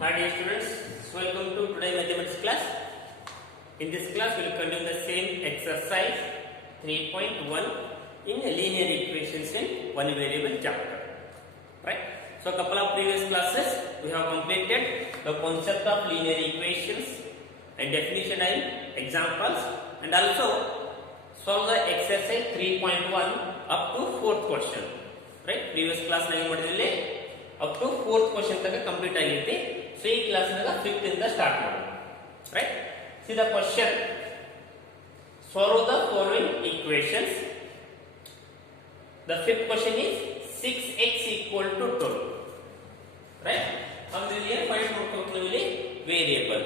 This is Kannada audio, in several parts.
Hi dear students, welcome to today mathematics class. In this class we will continue the same exercise 3.1 in linear equations in one variable chapter. Right? So couple of previous classes we have completed the concept of linear equations and definition and examples, and also solve the exercise 3.1 up to 4th question. Right? Previous class nine ಮಾಡಿದ್ರಲ್ಲಿ up to 4th question ತನಕ ಕಂಪ್ಲೀಟ್ ಆಗಿರುತ್ತೆ. So ಈ ಕ್ಲಾಸ್ ನಾಗ 5th ಇಂದ ಸ್ಟಾರ್ಟ್ ಮಾಡೋಣ. Right? See the question. Solve the following equations. The 5th question is 6x equal to 12. Right? Now ಇಲ್ಲಿ ಏನು ಫೈಂಡ್ ಮಾಡ್ಬೇಕು ಇಲ್ಲಿ variable.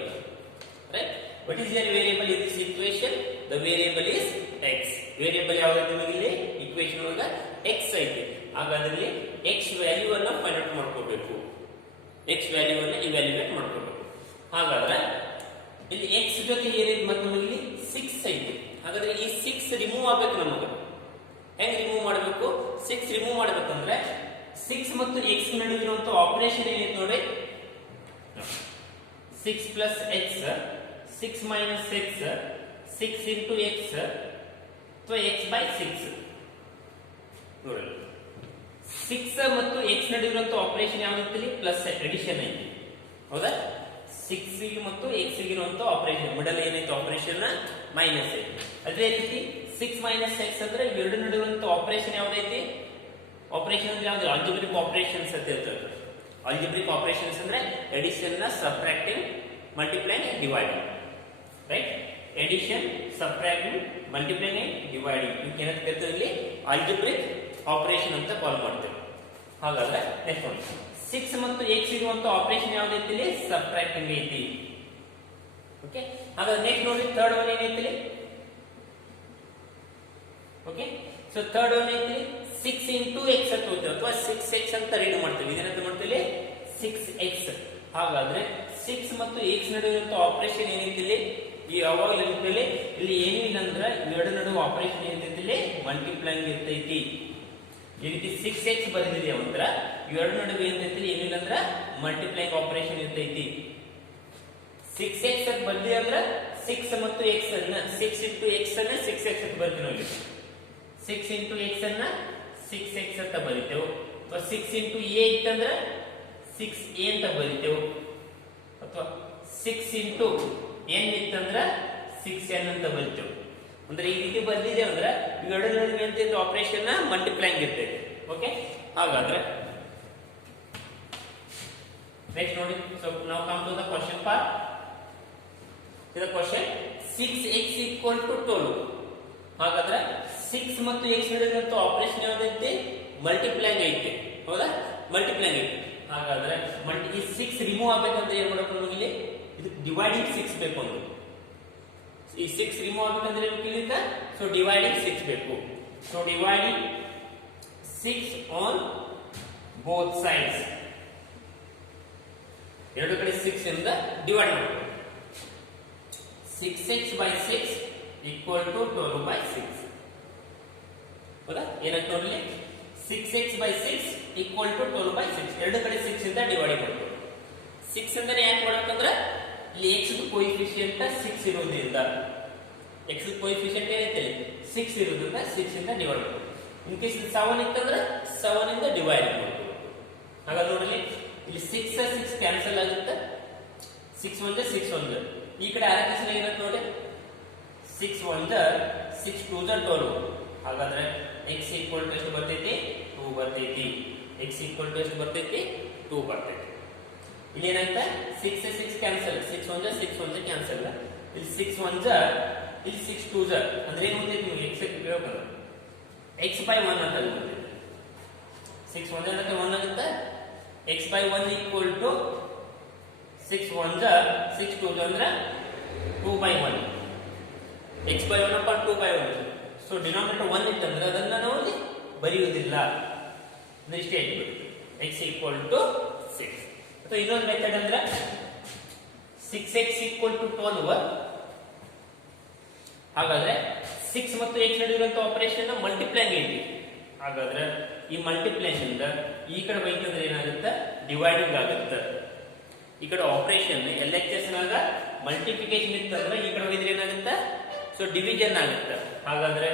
Right? What is your variable in this equation? The variable is x. Variable ಯಾವುದು ನಿಮಗೆ ಇಲ್ಲಿ equation ಒಳಗ x ಐತಿ. ಹಾಗಾದ್ರೆ x ವ್ಯಾಲ್ಯೂ ಅನ್ನು ಫೈಂಡ್ ಔಟ್ ಮಾಡ್ಕೋಬೇಕು. x ವ್ಯಾಲ್ಯೂ ಅನ್ನು ಇವ್ಯಾಲ್ಯೂಯೇಟ್ ಮಾಡ್ಕೋಬೇಕು. ಹಾಗಾದ್ರೆ ಇಲ್ಲಿ x ಜೊತೆ ಏನಿದೆ ಮತ್ತೆ ನಮಗೆ ಇಲ್ಲಿ 6 ಐತಿ. ಹಾಗಾದ್ರೆ ಈ 6 ರಿಮೂವ್ ಆಗಬೇಕು ನಮಗೆ. ಹೆಂಗ್ ರಿಮೂವ್ ಮಾಡಬೇಕು? 6 ರಿಮೂವ್ ಮಾಡಬೇಕಂದ್ರೆ 6 ಮತ್ತು x ನಡುವೆ ಇರುವಂತ ಆಪರೇಷನ್ ಏನಿದೆ ನೋಡಿ. 6 plus x 6 minus x 6 into x ಅಥವಾ x by 6 ನೋಡಿ. 6 ಮತ್ತು x ನಡುವೆ ಇರುವಂತ ಆಪರೇಷನ್ ಯಾವ್ದಿತ್ತು? ಪ್ಲಸ್ ಅಡಿಷನ್ ಐತಿ. ಹೌದಾ? 6 ಮತ್ತು x ಗೆ ಇರುವಂತ ಆಪರೇಷನ್ ಮಿಡಲ್ ಏನೈತಿ ಆಪರೇಷನ್ ಮೈನಸ್ ಐತಿ. ಅದೇ ರೀತಿ 6 minus x ಅಂದ್ರೆ ಎರಡು ನಡುವೆ ಇರುವಂತ ಆಪರೇಷನ್ ಯಾವ್ದೈತಿ? ಆಪರೇಷನ್ ಅಂದ್ರೆ ಯಾವ್ದು? ಆಲ್ಜಿಬ್ರಿಕ್ ಆಪರೇಷನ್ಸ್ ಅಂತ ಇರ್ತದೆ. ಆಲ್ಜಿಬ್ರಿಕ್ ಆಪರೇಷನ್ಸ್ ಅಂದ್ರೆ ಅಡಿಷನ್ ನ subtracting, multiplying and dividing. Right? Addition, subtracting, multiplying and dividing ಇದಕ್ಕೆ ಏನಂತ ಕರೀತೀವಿ? ಇಲ್ಲಿ ಆಲ್ಜಿಬ್ರಿಕ್ ಆಪರೇಷನ್ ಅಂತ ಕಾಲ್ ಮಾಡ್ತೇವೆ. ಹಾಗಾದ್ರೆ ನೆಕ್ಸ್ಟ್ ಒಂದು 6 ಮತ್ತು x ಇರುವಂತ ಆಪರೇಷನ್ ಯಾವ್ದೈತಿ? ಇಲ್ಲಿ ಸಬ್ಟ್ರಾಕ್ಟಿಂಗ್ ಐತಿ. ಓಕೆ, ಹಾಗಾದ್ರೆ ನೆಕ್ಸ್ಟ್ ನೋಡಿ ಥರ್ಡ್ ಒನ್ ಏನೈತಿ? ಓಕೆ, ಸೊ ಥರ್ಡ್ ಒನ್ ಐತಿ 6 into x ಅಂತ ಓದ್ತೇವೆ ಅಥವಾ 6x ಅಂತ ರೀಡ್ ಮಾಡ್ತೇವೆ. ಇದೇನಂತ ಮಾಡ್ತೀವಿ? 6x. ಹಾಗಾದ್ರೆ 6 ಮತ್ತು x ನಡುವೆ ಇರುವಂತ ಆಪರೇಷನ್ ಏನೈತಿ? ಈ ಯಾವಾಗ ನೆನಪಿಲ್ಲಿ ಇಲ್ಲಿ ಏನು ಇಲ್ಲ ಅಂದ್ರೆ ಎರಡು ನಡುವೆ ಆಪರೇಷನ್ ಏನೈತಿ? ಇಲ್ಲಿ ಮಲ್ಟಿಪ್ಲೈಂಗ್ ಇರ್ತೈತಿ. ಈ ರೀತಿ 6x ಬರೆದಿದೆಯಾ ಅಂದ್ರೆ ಎರಡು ನಡುವೆ ಏನೈತಿ? ಏನಿಲ್ಲ ಅಂದ್ರೆ ಮಲ್ಟಿಪ್ಲೈಂಗ್ ಆಪರೇಷನ್ ಇರ್ತೈತಿ. 6x ಅಂತ ಬರ್ದಿ ಅಂದ್ರೆ 6 ಮತ್ತು x ಅನ್ನ 6 into x ಅನ್ನ 6x ಅಂತ ಬರ್ತೀವಿ ನೋಡಿ. 6 into x ಅನ್ನ 6x ಅಂತ ಬರಿತೇವೆ. ಅಥವಾ 6 into a ಇತ್ತಂದ್ರೆ 6a ಅಂತ ಬರಿತೇವೆ. ಅಥವಾ 6 into n ಇತ್ತಂದ್ರೆ 6n ಅಂತ ಬರಿತೇವೆ. ಅಂದ್ರೆ ಈ ರೀತಿ ಬರ್ದಿದೆ ಅಂದ್ರೆ ಎರಡು ನಡುವೆ ಅಂತ ಆಪರೇಷನ್ ಮಲ್ಟಿಪ್ಲೈಂಗ್ ಇರ್ತೈತೆ. ಓಕೆ, ಹಾಗಾದ್ರೆ ನೆಕ್ಸ್ಟ್ ನೋಡಿ. ಸೊ ನಾವು come to the question part. The question 6x equal to 12. ಹಾಗಾದ್ರೆ 6 ಮತ್ತು x ನಡುವೆ ಇರುವಂತ ಆಪರೇಷನ್ ಯಾವ್ದೈತಿ? ಮಲ್ಟಿಪ್ಲೈಂಗ್ ಐತಿ. ಹೌದಾ? ಮಲ್ಟಿಪ್ಲೈಂಗ್ ಐತಿ. ಹಾಗಾದ್ರೆ ಈ 6 ರಿಮೂವ್ ಆಗ್ಬೇಕಂದ್ರೆ ಏನ್ ಮಾಡಬೇಕು? ನಮಗೆ ಇಲ್ಲಿ ಇದು ಡಿವೈಡಿಂಗ್ 6 ಬೇಕು ಅಂದ್ರೆ ಈ 6 ರಿಮೂವ್ ಆಗಬೇಕಂದ್ರೆ ಇಲ್ಲಿಂದ ಸೊ ಡಿವೈಡಿಂಗ್ 6 ಬೇಕು. So dividing 6 on both sides. ಎರಡು ಕಡೆ 6 ಇಂದ ಡಿವೈಡ್ ಮಾಡಬೇಕು. 6x by 6 equal to 12 by 6. ಹೌದಾ? ಏನಂತ ನೋಡಲಿ? 6x by 6 equal to 12 by 6. ಎರಡು ಕಡೆ 6 ಇಂದ ಡಿವೈಡ್ ಮಾಡಬೇಕು. 6 ಇಂದನೇ ಯಾಕೆ ಮಾಡಬೇಕಂದ್ರೆ ಇಲ್ಲಿ x ದು ಕೋಎಫಿಷಿಯಂಟ್ 6 ಇರೋದ್ರಿಂದ x ದು ಕೋಎಫಿಷಿಯಂಟ್ ಏನೈತೆ? 6 ಇರೋದ್ರಿಂದ 6 ಇಂದ ಡಿವೈಡ್ ಮಾಡಬೇಕು. ಇನ್ ಕೇಸ್ 7 ಇತ್ತಂದ್ರೆ 7 ಇಂದ ಡಿವೈಡ್ ಮಾಡಬೇಕು. ಹಾಗಾದ್ರೆ ನೋಡಿ ಇಲ್ಲಿ 6 ಕ್ಯಾನ್ಸಲ್ ಆಗುತ್ತೆ. 6 1 6 1 ಈ ಕಡೆ ಆರ್ಎಕ್ಸ್ ಏನಾಗುತ್ತೆ ನೋಡಿ. 6 1 6 2 12. ಹಾಗಾದ್ರೆ x equal to ಎಷ್ಟು ಬರ್ತೈತಿ? 2 ಬರ್ತೈತಿ. x equal to ಎಷ್ಟು ಬರ್ತೈತಿ? 2 ಬರ್ತೈತಿ. ಇಲ್ಲಿ ಏನಾಯ್ತಾ? 6 6 ಕ್ಯಾನ್ಸಲ್. 6 1 6 1 ಕ್ಯಾನ್ಸಲ್. ಇಲ್ಲಿ 6 1 ಇಲ್ಲಿ 6 2 ಅಂದ್ರೆ ಏನು ಗೊತ್ತೈತಿ? ನೀವು x ಕೇಳಬೇಕು. x by 1 ಅಂತ ಬರ್ತೈತಿ. 6 1 ಅಂದ್ರೆ 1 ಆಗುತ್ತೆ. x by 1 equal to 6 1 6 2 ಅಂದ್ರೆ 2 by 1. x by 1 upon 2 by 1. So denominator 1 ಇತ್ತಂದ್ರೆ ಅದನ್ನ ನಾವು ಇಲ್ಲಿ ಬರೆಯುವುದಿಲ್ಲ. ಇಷ್ಟೇ ಇಟ್ಬಿಡಿ. x equal to 6. ಅಥವಾ ಇನ್ನೊಂದು ಮೆಥಡ್ ಅಂದ್ರೆ 6x equal to 12. ಹಾಗಾದ್ರೆ 6 ಮತ್ತು x ನಡುವೆ ಇರುವಂತ ಆಪರೇಷನ್ ಮಲ್ಟಿಪ್ಲೈಂಗ್ ಐತಿ. ಹಾಗಾದ್ರೆ ಈ ಮಲ್ಟಿಪ್ಲೈಂಗ್ ಇಂದ ಈ ಕಡೆ ಬೈಕಂದ್ರೆ ಏನಾಗುತ್ತೆ? ಡಿವೈಡಿಂಗ್ ಆಗುತ್ತೆ. ಈ ಕಡೆ ಆಪರೇಷನ್ ಎಲ್ ಎಚ್ ಎಸ್ ನಾಗ ಮಲ್ಟಿಪ್ಲಿಕೇಶನ್ ಇತ್ತಂದ್ರೆ ಈ ಕಡೆ ಹೋಗಿದ್ರೆ ಏನಾಗುತ್ತೆ, ಸೊ ಡಿವಿಷನ್ ಆಗುತ್ತೆ. ಹಾಗಾದ್ರೆ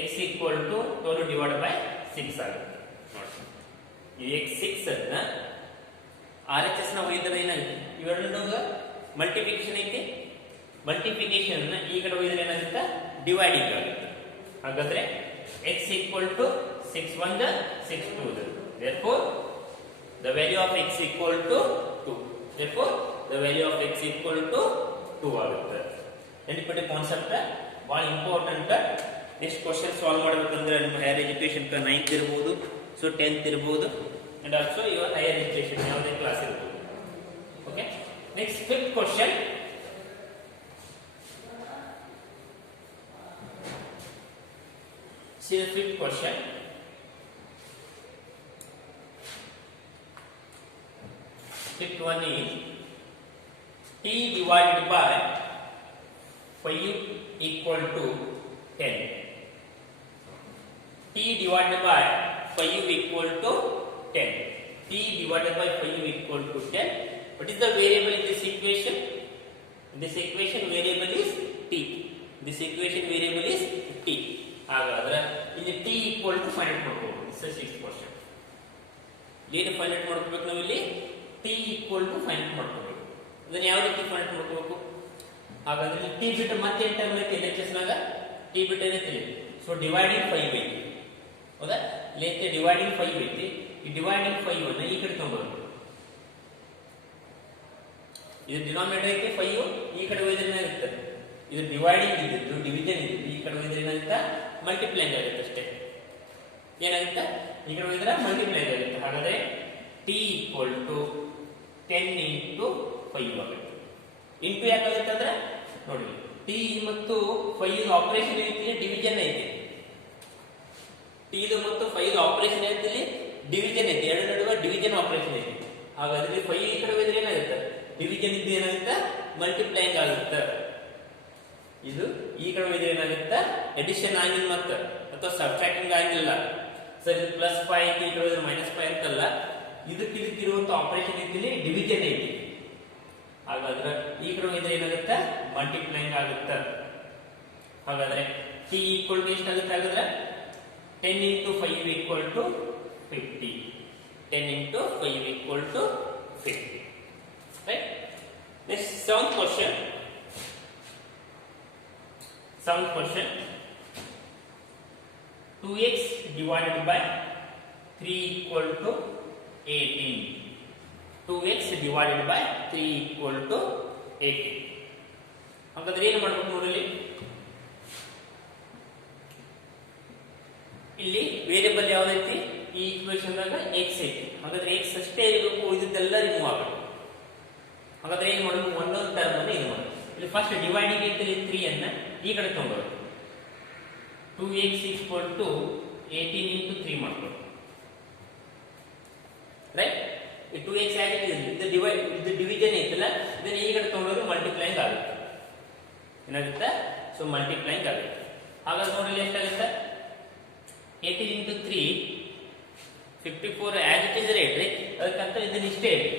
x equal to 12 divide by 6 ಆಗುತ್ತೆ. ನೋಡಿ ಈ ಎಕ್ಸ್ 6 ಅನ್ನ ಆರ್ ಎಚ್ ಎಸ್ ನ ಹೋಗಿದ್ರೆ ಏನಾಗುತ್ತೆ, ಇವೆರಡು ಮಲ್ಟಿಪ್ಲಿಕೇಶನ್ ಐತಿ, ಮಲ್ಟಿಪ್ಲಿಕೇಶನ್ ಈ ಕಡೆ ಹೋಗಿದ್ರೆ ಏನಾಗುತ್ತೆ, ಡಿವೈಡಿಂಗ್ ಆಗುತ್ತೆ. ಹಾಗಾದ್ರೆ x equal to 6 1 6 2. Therefore the value of x equal to 2. Therefore the value of x equal to 2 ಆಗುತ್ತೆ. ನೆನಪಿಡಿ ಕಾನ್ಸೆಪ್ಟ್ ಬಹಳ ಇಂಪಾರ್ಟೆಂಟ್. ನೆಕ್ಸ್ಟ್ ಕ್ವಶನ್ ಸಾಲ್ವ್ ಮಾಡಬೇಕಂದ್ರೆ ನಿಮ್ಮ ಹೈಯರ್ ಎಜುಕೇಶನ್ 9th ಇರಬಹುದು, ಸೊ 10th ಇರಬಹುದು, and also your higher education ಯಾವುದೇ ಕ್ಲಾಸ್ ಇರಬಹುದು. Okay, next 5th question. See the 5th question. Fifth one is t divided by 5 equal to 10. T divided by 5 equal to 10. T divided by 5 equal to 10. What is the variable in this equation? In this equation variable is t. This equation variable is t. ಹಾಗಾದ್ರೆ ಇಲ್ಲಿ t equal to find out ಮಾಡ್ಕೋಬೇಕು. This is 6th question. ಏನು find out ಮಾಡ್ಕೋಬೇಕು ನಾವು ಇಲ್ಲಿ? t equal to find out ಮಾಡ್ಕೋಬೇಕು. ಅದನ್ನ ಯಾವ ರೀತಿ find out ಮಾಡ್ಕೋಬೇಕು? ಹಾಗಾದ್ರೆ ಇಲ್ಲಿ t ಬಿಟ್ಟು ಮತ್ತೆ ಏನು ಟರ್ಮ್ ಐತಿ LHS ನಾಗ? t ಬಿಟ್ಟು ಏನೈತಿ? ಸೊ ಡಿವೈಡಿಂಗ್ 5 ಐತಿ. ಹೌದಾ? ಇಲ್ಲಿ ಡಿವೈಡಿಂಗ್ 5 ಐತಿ. ಈ ಡಿವೈಡಿಂಗ್ 5 ಅನ್ನು ಈ ಕಡೆ ತಗೊಂಡ್ಬರೋದು. ಇದು ಡಿನಾಮಿನೇಟರ್ ಐತಿ 5, ಈ ಕಡೆ ಹೋದ್ರೆ ಏನಾಗುತ್ತೆ? ಇದು ಡಿವೈಡಿಂಗ್ ಇದ್ದಿದ್ದು ಡಿವಿಷನ್ ಇದ್ದಿದ್ದು ಈ ಕಡೆ ಹೋದ್ರೆ ಏನಾಗುತ್ತೆ? ಮಲ್ಟಿಪ್ಲೈಂಗ್ ಆಗುತ್ತೆ ಅಷ್ಟೇ. ಏನಾಗುತ್ತೆ? ಈ ಕಡೆ ಹೋದ್ರೆ ಮಲ್ಟಿಪ್ಲೈಂಗ್ ಆಗುತ್ತೆ. ಹಾಗಾದ್ರೆ t equal to 10 into 5 ಆಗುತ್ತೆ. ಇಂಟು ಯಾಕಾಗುತ್ತೆ ಅಂದ್ರೆ ನೋಡಿ t ಮತ್ತು 5 ಆಪರೇಷನ್ ಐತಿ, ಡಿವಿಷನ್ ಐತಿ. t ಮತ್ತು 5 ಆಪರೇಷನ್ ಐತಿ, ಡಿವಿಷನ್ ಐತಿ. ಎರಡು ನಡುವೆ ಡಿವಿಷನ್ ಆಪರೇಷನ್ ಐತಿ. ಹಾಗಾದ್ರೆ 5 ಈ ಕಡೆ ಹೋದ್ರೆ ಏನಾಗುತ್ತೆ? ಡಿವಿಷನ್ ಇದ್ದು ಏನಾಗುತ್ತೆ? ಮಲ್ಟಿಪ್ಲೈಂಗ್ ಆಗುತ್ತೆ. ಇದು ಈ ಕಡೆ ಹೋದ್ರೆ ಏನಾಗುತ್ತೆ? ಎಡಿಷನ್ ಆಗಿಲ್ಲ ಮತ್ತೆ, ಅಥವಾ ಸಬ್ಟ್ರಾಕ್ಟಿಂಗ್ ಆಗಿಲ್ಲ. ಸರ್ ಇದು +5 ಈ ಕಡೆ ಹೋದ್ರೆ -5 ಅಂತಲ್ಲ, ಇದಕ್ಕೆ ಇದಕ್ಕಿರುವಂತ ಆಪರೇಷನ್ ಐತಿ, ಡಿವಿಷನ್ ಐತಿ. ಹಾಗಾದ್ರೆ ಈ ಕಡೆ ಹೋದ್ರೆ ಏನಾಗುತ್ತೆ? ಮಲ್ಟಿಪ್ಲೈಂಗ್ ಆಗುತ್ತೆ. ಹಾಗಾದ್ರೆ t ಈಕ್ವಲ್ ಟು ಎಷ್ಟಾಗುತ್ತೆ? ಹಾಗಾದ್ರೆ 10 into 5 equal to 50. 10 into 5 equal to 50. Right? Next 7th question. 7th question. 2x divided by 3 equal to 18. 2x divided by 3 equal to 18. ಹಾಗಾದ್ರೆ ಏನು ಮಾಡಬೇಕು ನೋಡಲಿ, ಇಲ್ಲಿ ವೇರಿಯಬಲ್ ಯಾವ್ದೈತಿ? ಈ ಈಕ್ವೇಶನ್ ದಾಗ x ಐತಿ. ಹಾಗಾದ್ರೆ x ಅಷ್ಟೇ ಇರಬೇಕು, ಉಳಿದಿದ್ದೆಲ್ಲ ರಿಮೂವ್ ಆಗಬೇಕು. ಹಾಗಾದ್ರೆ ಏನು ಮಾಡಬೇಕು? ಒಂದೊಂದು ಟರ್ಮ್ ಅನ್ನು ಇದು ಮಾಡಬೇಕು. ಇಲ್ಲಿ ಫಸ್ಟ್ ಡಿವೈಡಿಂಗ್ ಐತಿ 3 ಅನ್ನ ಈ ಕಡೆ ತಗೊಂಡ್ಬರೋದು. 2x equal to 18 into 3 ಮಾಡ್ಕೊಳ್ಳಿ. ರೈಟ್? ಈ 2x ಆಗಿದೆ, ಇದು ಡಿವಿಷನ್ ಐತಲ್ಲ, ಇದನ್ನ ಈ ಕಡೆ ತಗೊಂಡ್ರೆ ಮಲ್ಟಿಪ್ಲೈಂಗ್ ಆಗುತ್ತೆ. ಏನಾಗುತ್ತೆ? ಸೊ ಮಲ್ಟಿಪ್ಲೈಂಗ್ ಆಗುತ್ತೆ. ಹಾಗಾದ್ರೆ ನೋಡಲಿ ಎಷ್ಟಾಗುತ್ತೆ? 18 into 3 54 as it is rate, right? ಅದಕ್ಕಂತ ಇದನ್ನ ಇಷ್ಟೇ ಇದೆ.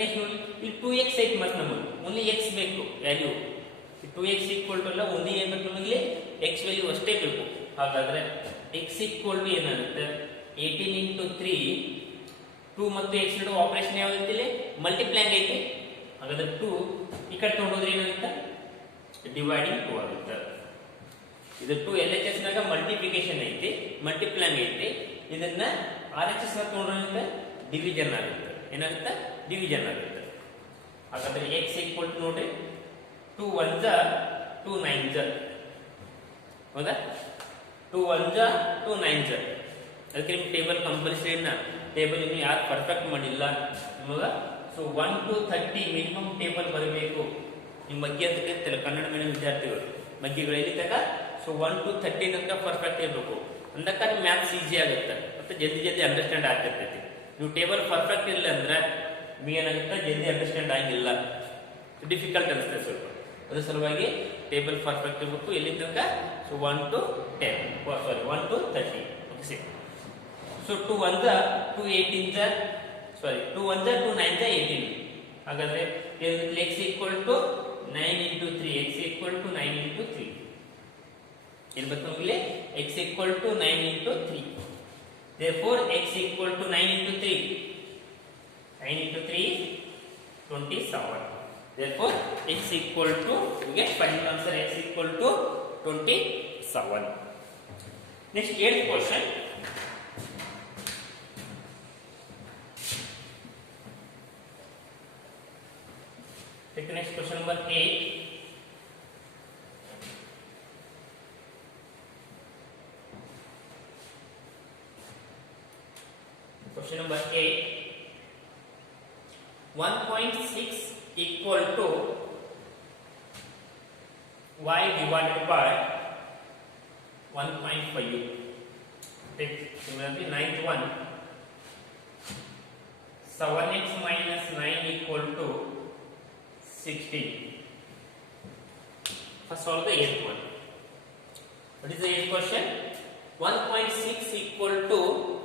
ನೆಕ್ಸ್ಟ್ ನೋಡಿ ಇಲ್ಲಿ 2x ಐತಿ, ಮತ್ತೆ ನಮಗೆ ಓನ್ಲಿ x ಬೇಕು ವ್ಯಾಲ್ಯೂ. 2x equal to ಅಲ್ಲ, ಓನ್ಲಿ ಏನ್ ಬೇಕು ನಮಗೆ? x ವ್ಯಾಲ್ಯೂ ಅಷ್ಟೇ ಬೇಕು. ಹಾಗಾದ್ರೆ x equal to ಏನಾಗುತ್ತೆ? 18 into 3, 2 ಮತ್ತು x ನಡುವೆ ಆಪರೇಷನ್ ಯಾವ್ದೈತಿ? ಇಲ್ಲಿ ಮಲ್ಟಿಪ್ಲೈಂಗ್ ಐತಿ. ಹಾಗಾದ್ರೆ 2 ಈ ಕಡೆ ತಗೊಂಡ್ರೆ ಏನಾಗುತ್ತೆ? ಡಿವೈಡಿಂಗ್ 2 ಆಗುತ್ತೆ. ಇದು 2 LHS ನಾಗ ಮಲ್ಟಿಪ್ಲಿಕೇಶನ್ ಐತಿ, ಮಲ್ಟಿಪ್ಲೈಂಗ್ ಐತಿ. ಇದನ್ನ RHS ನಾಗ ತಗೊಂಡ್ರೆ ಡಿವಿಷನ್ ಆಗುತ್ತೆ. ಏನಾಗುತ್ತೆ? ಡಿವಿಷನ್ ಆಗುತ್ತೆ. ಹಾಗಾದ್ರೆ x equal to ನೋಡ್ರಿ 2 1 2 9 ಹೌದಾ? 2 1 2 9. ಅದಕ್ಕೆ ನಿಮ್ಮ ಟೇಬಲ್ ಕಂಪಲ್ಸರಿ ಟೇಬಲ್ ಇನ್ನು ಯಾರು ಪರ್ಫೆಕ್ಟ್ ಮಾಡಿಲ್ಲ ನಿಮಗ. ಸೊ 1 to 30 ಮಿನಿಮಮ್ ಟೇಬಲ್ ಬರಬೇಕು. ನಿಮ್ಮ ಬಗ್ಗೆ ಅಂತ ಕರೀತಾರೆ ಕನ್ನಡ ಮೀಡಿಯಂ ವಿದ್ಯಾರ್ಥಿಗಳು, ಮಗ್ಗಿಗಳು ಎಲ್ಲಿ ತನಕ? ಸೊ 1 to 30 ತನಕ ಪರ್ಫೆಕ್ಟ್ ಇರಬೇಕು. ಅಂದಕ್ಕ ಮ್ಯಾಥ್ಸ್ ಈಸಿ ಆಗುತ್ತೆ ಮತ್ತೆ ಜಲ್ದಿ ಅಂಡರ್ಸ್ಟ್ಯಾಂಡ್ ಆಗ್ತಿರ್ತೈತಿ. ನೀವು ಟೇಬಲ್ ಪರ್ಫೆಕ್ಟ್ ಇಲ್ಲ ಅಂದ್ರೆ ಏನಾಗುತ್ತೆ? ಜಲ್ದಿ ಅಂಡರ್ಸ್ಟ್ಯಾಂಡ್ ಆಗಿಲ್ಲ, ಡಿಫಿಕಲ್ಟ್ ಅನಿಸ್ತದೆ ಸ್ವಲ್ಪ. ಅದ್ರ ಸಲುವಾಗಿ ಟೇಬಲ್ ಪರ್ಫೆಕ್ಟ್ ಇರಬೇಕು. ಎಲ್ಲಿ ತನಕ? So 1 to 10, sorry 1 to 30. Okay, so 2 1 2 18. Sorry 2 1 2 9 18. ಹಾಗಾದ್ರೆ x equal to 9 into 3 x equal to 9 into 3 ಏನು ಬರ್ತದೆ ನಮಗೆ x equal to 9 into 3. therefore x equal to 9 into 3 9 into 3 is 27. Therefore, x equal to, you get final answer x equal to 27. Next, 8th question. Take the next question number 8. Question number 8. 1.6 equal to y divided by 1.5. Take similarly 9th one. 7x minus 9 equal to 16. First solve the 8th one. What is the 8th question? 1.6 equal to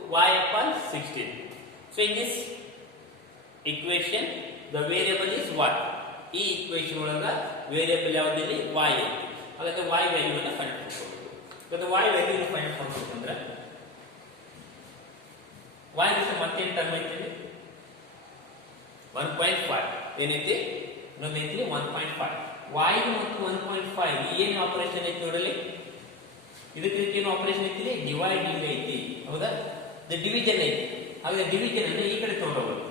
y upon 16. So in this equation the variable is what? ಈ equation ಒಳಗ ವೇರಿಯಬಲ್ ಯಾವುದಿದೆ y. ಹಾಗಾದ್ರೆ y ವ್ಯಾಲ್ಯೂ ಅನ್ನು ಫೈಂಡ್ ಮಾಡ್ಕೊಳ್ಳೋದು. ಮತ್ತೆ y ವ್ಯಾಲ್ಯೂ ಅನ್ನು ಫೈಂಡ್ ಮಾಡ್ಕೊಳ್ಳೋದು ಅಂದ್ರೆ y ಜೊತೆ ಮತ್ತೆ ಏನು ಟರ್ಮ್ ಐತಿದೆ 1.5 ಏನೈತಿ ಇನ್ನೊಂದು ಐತಿ 1.5 y ಮತ್ತು 1.5 ಏನು ಆಪರೇಷನ್ ಐತಿ ನೋಡಲಿ ಇದಕ್ಕೆ ಏನು ಆಪರೇಷನ್ ಐತಿ ಡಿವೈಡಿಂಗ್ ಐತಿ ಹೌದಾ ದ ಡಿವಿಷನ್ ಐತಿ ಹಾಗಾದ್ರೆ ಡಿವಿಷನ್ ಅನ್ನು ಈ ಕಡೆ ತಗೊಂಡೋಗೋದು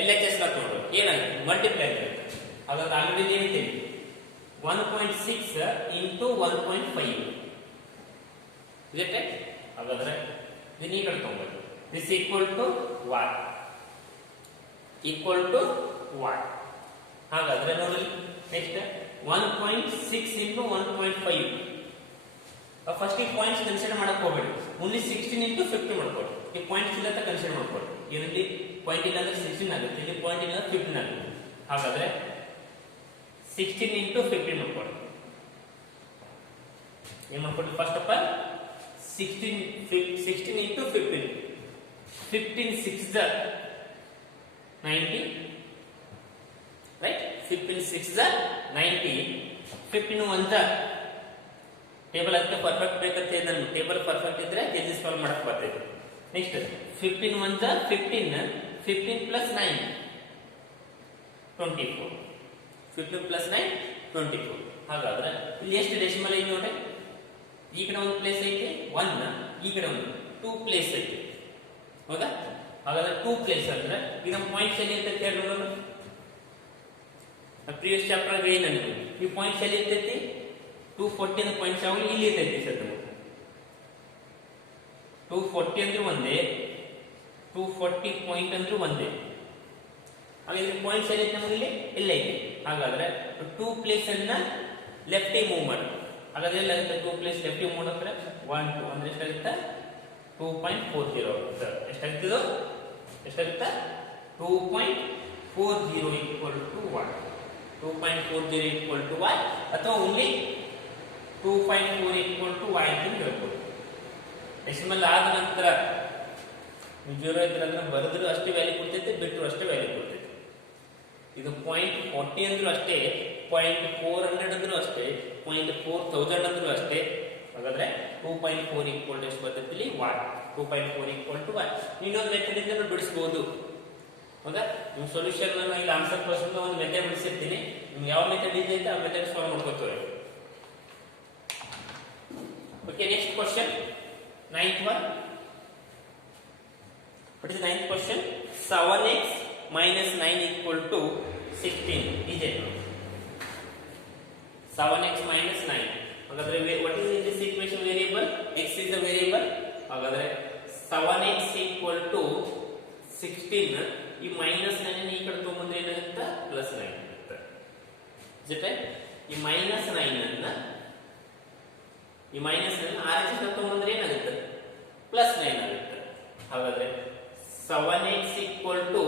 LHS ನ ತಗೊಂಡು ಏನಾಗುತ್ತೆ ಮಲ್ಟಿಪ್ಲೈ ಆಗುತ್ತೆ ಹಾಗಾದ್ರೆ ಆಲ್ರೆಡಿ ಏನಿದೆ 1.6 ಇಂಟು 1.5 ಇದೆ ಹಾಗಾದ್ರೆ ಇದನ್ನ ಈ ಕಡೆ ತಗೊಂಡು this equal to y equal to y ಹಾಗಾದ್ರೆ ನೋಡಿ ನೆಕ್ಸ್ಟ್ 1.6 ಇಂಟು 1.5 ಫಸ್ಟ್ ಈ ಪಾಯಿಂಟ್ಸ್ ಕನ್ಸಿಡರ್ ಮಾಡಕ್ ಹೋಗಬೇಡಿ ಓನ್ಲಿ 16 ಇಂಟು 50 ಮಾಡ್ಕೊಳ್ಳಿ ಈ ಪಾಯಿಂಟ್ಸ್ ಇಲ್ಲ ಅಂತ ಕನ್ಸಿಡರ್ ಮಾಡ್ಕೊಳ್ಳಿ ಇದರಲ್ಲಿ ಪಾಯಿಂಟ್ ಇಲ್ಲ ಅಂದ್ರೆ 16 ಆಗುತ್ತೆ ಇಲ್ಲಿ ಪಾಯಿಂಟ್ ಇಲ್ಲ 15 ಆಗುತ್ತೆ ಹಾಗಾದ್ರೆ 16 ಇಂಟು 15 ಮಾಡ್ಕೊಳ್ಳಿ ಏನು ಮಾಡ್ಕೊಳ್ಳಿ first of all 16 into 15 15 6 the 90 right 15 6 the 90 15 1 the table ಅದಕ್ಕೆ ಪರ್ಫೆಕ್ಟ್ ಬೇಕಂತ ನಾನು ಟೇಬಲ್ ಪರ್ಫೆಕ್ಟ್ ಇದ್ರೆ ಜಲ್ದಿ ಸಾಲ್ವ್ ಮಾಡಕ್ ಬರ್ತೈತೆ ನೆಕ್ಸ್ಟ್ 15 1 ದ 15 15 plus 9 24 15 plus 9 24 ಹಾಗಾದ್ರೆ ಇಲ್ಲಿ ಎಷ್ಟು ಡೆಸಿಮಲ್ ಐತಿ ನೋಡಿ ಈ ಕಡೆ ಒಂದು ಪ್ಲೇಸ್ ಐತಿ 1 ಈ ಕಡೆ ಒಂದು 2 ಪ್ಲೇಸ್ ಐತಿ ಹೌದಾ ಹಾಗಾದ್ರೆ 2 ಪ್ಲೇಸ್ ಅಂದ್ರೆ ಈ ನಮ್ಮ ಪಾಯಿಂಟ್ಸ್ ಎಲ್ಲಿ ಇರ್ತೈತಿ ಹೇಳಿ ನೋಡೋಣ ಪ್ರೀವಿಯಸ್ ಚಾಪ್ಟರ್ ಏನಂದ್ರೆ ಈ ಪಾಯಿಂಟ್ಸ್ ಎಲ್ಲಿ ಇರ್ತೈತಿ 240 ಅನ್ನೋ ಪಾಯಿಂಟ್ಸ್ ಯಾವಾಗಲೂ ಇಲ್ಲಿ ಇರ್ತೈತಿ ಸರ್ 240 ಅಂದ್ರೆ ಒಂದೇ 240 ಪಾಯಿಂಟ್ ಅಂದ್ರೆ ಒಂದೇ ಹಾಗಾದ್ರೆ ಪಾಯಿಂಟ್ಸ್ ಎಲ್ಲಿ ನಮಗೆ ಇಲ್ಲ ಐತಿ ಹಾಗಾದ್ರೆ 2 ಪ್ಲೇಸ್ ಅನ್ನ ಲೆಫ್ಟ್ ಮೂವ್ ಮಾಡಿ ಹಾಗಾದ್ರೆ ಎಲ್ಲ 2 ಪ್ಲೇಸ್ ಲೆಫ್ಟ್ ಮೂವ್ ಮಾಡಿದ್ರೆ 1 2 ಅಂದ್ರೆ ಎಷ್ಟಾಗುತ್ತೆ 2.40 ಎಷ್ಟಾಗ್ತದೆ ಎಷ್ಟಾಗುತ್ತೆ 2.40 equal to 1 2.40 equal to y ಅಥವಾ ಓನ್ಲಿ 2.4 equal to y ಅಂತ ಹೇಳ್ಬೋದು ಡೆಸಿಮಲ್ ಆದ ನಂತರ ಜೀರೋ ಇದ್ರೆ ಅಂದ್ರೆ ಬರೆದ್ರು ಅಷ್ಟೇ ವ್ಯಾಲ್ಯೂ ಕೊಡ್ತೈತೆ ಬಿಟ್ಟರು ಅಷ್ಟೇ ವ್ಯಾಲ್ಯೂ ಕೊಡ್ತೈತೆ ಇದು 0.40 ಅಂದ್ರೂ ಅಷ್ಟೇ 0.400 ಅಂದ್ರೂ ಅಷ್ಟೇ 0.4000 ಅಂದ್ರೂ ಅಷ್ಟೇ ಹಾಗಾದ್ರೆ 2.4 ಈಕ್ವಲ್ ಟು ಎಷ್ಟು ಬರ್ತೈತಿ ಇಲ್ಲಿ y 2.4 ಈಕ್ವಲ್ ಟು y ಇನ್ನೊಂದು ಮೆಥಡ್ ಇಂದ ಬಿಡಿಸಬಹುದು ಹೌದಾ ನಿಮ್ಮ ಸೊಲ್ಯೂಷನ್ ನಾನು ಇಲ್ಲಿ ಆನ್ಸರ್ ಕ್ವೆಶ್ಚನ್ ಒಂದು ಮೆಥಡ್ ಬಿಡಿಸಿರ್ತೀನಿ ನಿಮ್ಗೆ ಯಾವ ಮೆಥಡ್ ಇದೆ ಅಂತ ಆ ಮೆಥಡ್ ಸಾಲ್ವ್ ಮಾಡ್ಕೊತೀವಿ okay next question 9th one. What is the 9th question? 7x minus 9 equal to 16. Is it? 7x minus 9. What is in this equation variable? X is the variable. 7x equal to 16. ಈ ಮೈನಸ್ 9 ಈ ಕಡೆ ತಗೊಂಡ್ರೆ ಏನಾಗುತ್ತೆ ಪ್ಲಸ್ 9 ಆಗುತ್ತೆ ಜೊತೆ ಈ ಮೈನಸ್ 9 ಅನ್ನ ಈ ಮೈನಸ್ 9 RHS ತಗೊಂಡ್ರೆ ಏನಾಗುತ್ತೆ ಪ್ಲಸ್ 9 ಆಗುತ್ತೆ ಹಾಗಾದ್ರೆ 7x equal to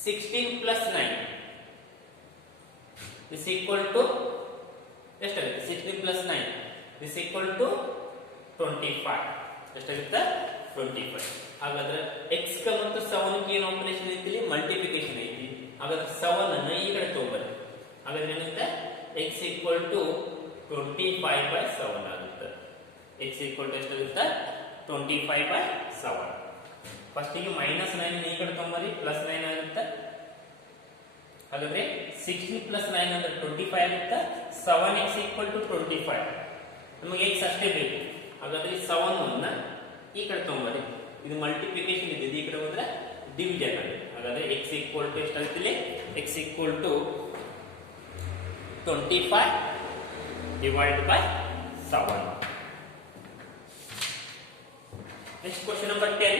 16 plus 9 is equal to ಎಷ್ಟಾಗುತ್ತೆ 16 plus 9 is equal to 25 ಎಷ್ಟಾಗುತ್ತೆ 25. ಹಾಗಾದ್ರೆ x ಮತ್ತು 7 ಗೆ ಏನು ಆಪರೇಷನ್ ಐತಿ, ಮಲ್ಟಿಪ್ಲಿಕೇಶನ್ ಐತಿ. ಹಾಗಾದ್ರೆ 7 ಅನ್ನು ಈ ಕಡೆ ತಗೊಂಡ್ಬರ್ರಿ. ಹಾಗಾದ್ರೆ ಏನಾಗುತ್ತೆ, x equal to 25/7 ಆಗುತ್ತೆ. x equal to ಎಷ್ಟಾಗುತ್ತೆ, 25/7. ಫಸ್ಟ್ ಗೆ -9 ಈ ಕಡೆ ತಗೊಂಡ್ಬರ್ರಿ, +9 ಆಗುತ್ತೆ. ಹಾಗಾದ್ರೆ 16 + 9 ಅಂದ್ರೆ 25 ಆಗುತ್ತೆ. 7x equal to 25. ನಮಗೆ x ಅಷ್ಟೇ ಬೇಕು. ಹಾಗಾದ್ರೆ 7 ಅನ್ನ ಈ ಕಡೆ ತಗೊಂಡ್ಬರ್ರಿ. ಇದು ಮಲ್ಟಿಪ್ಲಿಕೇಶನ್ ಇದೆ, ಈ ಕಡೆ ಹೋದ್ರೆ ಡಿವಿಷನ್ ಆಗುತ್ತೆ. ಹಾಗಾದ್ರೆ x equal to ಎಷ್ಟಾಗುತ್ತೆ, x equal to 25 divided by 7. Next question number 10.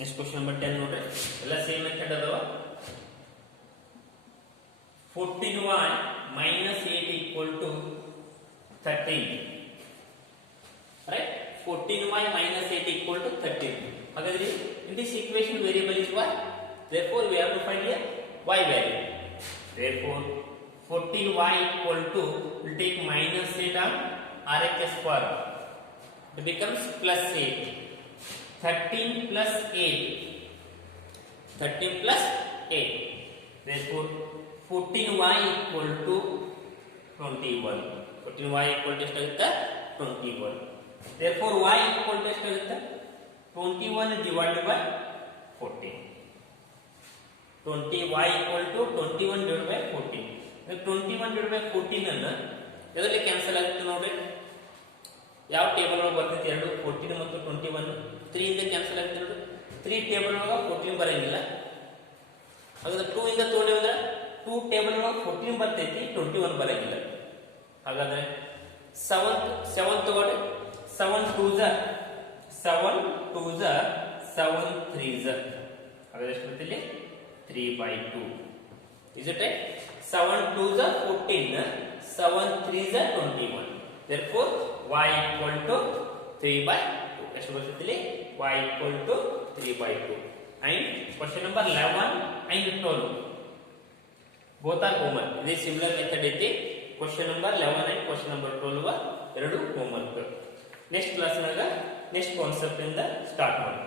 Next question number 10 ನೋಡ್ರಿ, ಎಲ್ಲ ಸೇಮ್ ಮೆಥಡ್ ಅದಾವ. 14y - 8 equal to 13. Right? 14y - 8 equal to 13. ಹಾಗಾದ್ರೆ in this equation variable is y. Therefore we have to find here y value. Therefore 14y equal to, we'll take -8 on RHS form. It becomes +8. 13 plus 8. 13 plus 8. Therefore 14y equal to 21. 14y equal to ಎಷ್ಟಾಗುತ್ತೆ, 21. Therefore y equal to ಎಷ್ಟಾಗುತ್ತೆ, 21 divided by 14. 20y equal to 21 divided by 14. 21 divided by 14 ಅನ್ನ ಇದರಲ್ಲಿ ಕ್ಯಾನ್ಸಲ್ ಆಗುತ್ತೆ ನೋಡ್ರಿ. ಯಾವ ಟೇಬಲ್ ಒಳಗೆ ಬರ್ತೈತಿ, 2 14 ಮತ್ತು 21 3 ಇಂದ ಕ್ಯಾನ್ಸಲ್ ಆಗುತ್ತೆ ನೋಡಿ. 3 ಟೇಬಲ್ ಒಳಗೆ 14 ಬರಂಗಿಲ್ಲ. ಹಾಗಾದ್ರೆ 2 ಇಂದ ತಗೊಂಡ್ರೆ ಅಂದ್ರೆ 2 ಟೇಬಲ್ ಒಳಗೆ 14 ಬರ್ತೈತಿ, 21 ಬರಂಗಿಲ್ಲ. ಹಾಗಾದ್ರೆ 7 ತಗೊಂಡ್ರೆ 7 2s 7 2s 7 3s. ಹಾಗಾದ್ರೆ ಎಷ್ಟು ಬರ್ತೈತಿ, 3/2. Is it right? 7 2s 14, 7 3s 21. Therefore y equal to 3/2. ಎಷ್ಟು ಬರ್ತೈತಿ, y equal to 3/2. And question number 11 and 12 both are homework. This similar method ಐತಿ. question number 11 and question number 12 ಎರಡು ಹೋಮ್ವರ್ಕ್. ನೆಕ್ಸ್ಟ್ ಕ್ಲಾಸ್ ನಾಗ ನೆಕ್ಸ್ಟ್ ಕಾನ್ಸೆಪ್ಟ್ ಇಂದ ಸ್ಟಾರ್ಟ್ ಮಾಡೋಣ.